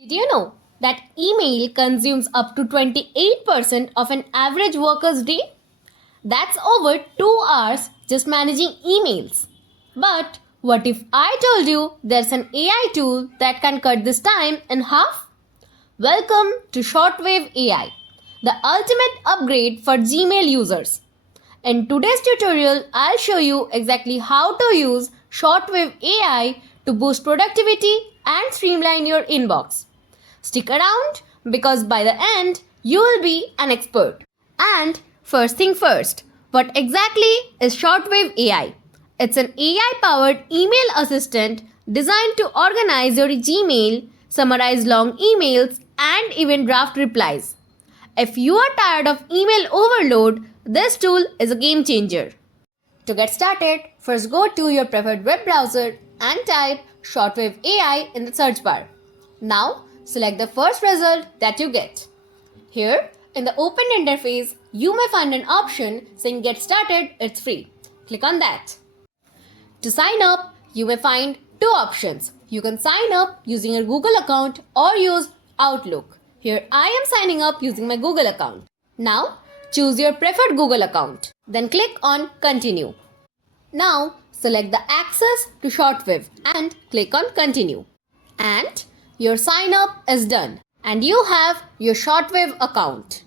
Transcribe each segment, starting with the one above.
Did you know that email consumes up to 28% of an average worker's day? That's over 2 hours just managing emails. But what if I told you there's an AI tool that can cut this time in half? Welcome to Shortwave AI, the ultimate upgrade for Gmail users. In today's tutorial, I'll show you exactly how to use Shortwave AI to boost productivity and streamline your inbox. Stick around because by the end, you will be an expert. And first thing first, what exactly is Shortwave AI? It's an AI-powered email assistant designed to organize your Gmail, summarize long emails, and even draft replies. If you are tired of email overload, this tool is a game changer. To get started, first go to your preferred web browser and type Shortwave AI in the search bar. Now, select the first result that you get. Here, in the open interface, you may find an option saying Get Started, it's free. Click on that. To sign up, you may find two options. You can sign up using your Google account or use Outlook. Here I am signing up using my Google account. Now, choose your preferred Google account. Then click on Continue. Now, select the Access to Shortwave and click on Continue. And your sign up is done and you have your Shortwave account.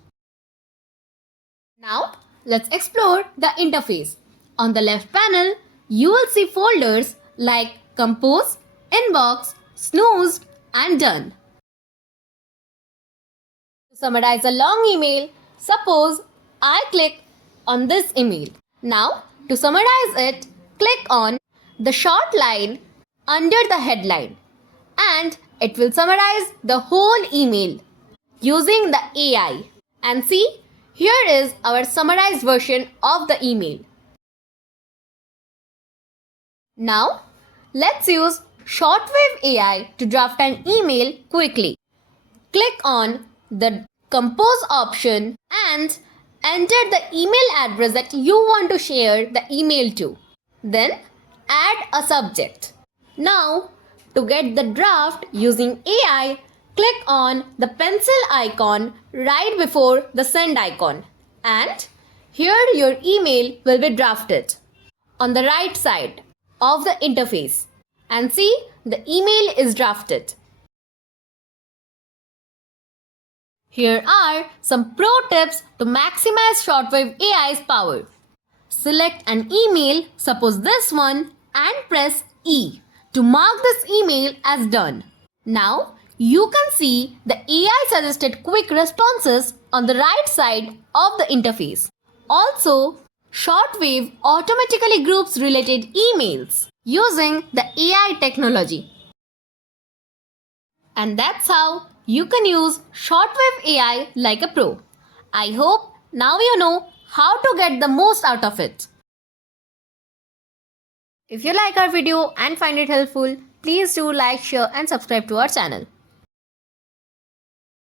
Now, let's explore the interface. On the left panel, you will see folders like Compose, Inbox, Snoozed, and Done. To summarize a long email, suppose I click on this email. Now, to summarize it, click on the short line under the headline and it will summarize the whole email using the AI. And see, here is our summarized version of the email. Now, let's use Shortwave AI to draft an email quickly. Click on the Compose option and enter the email address that you want to share the email to. Then, add a subject. Now, to get the draft using AI, click on the pencil icon right before the send icon. And here your email will be drafted on the right side of the interface. And see, the email is drafted. Here are some pro tips to maximize Shortwave AI's power. Select an email, suppose this one, and press E to mark this email as done. Now, you can see the AI suggested quick responses on the right side of the interface. Also, Shortwave automatically groups related emails using the AI technology. And that's how you can use Shortwave AI like a pro. I hope now you know how to get the most out of it. If you like our video and find it helpful, please do like, share and subscribe to our channel.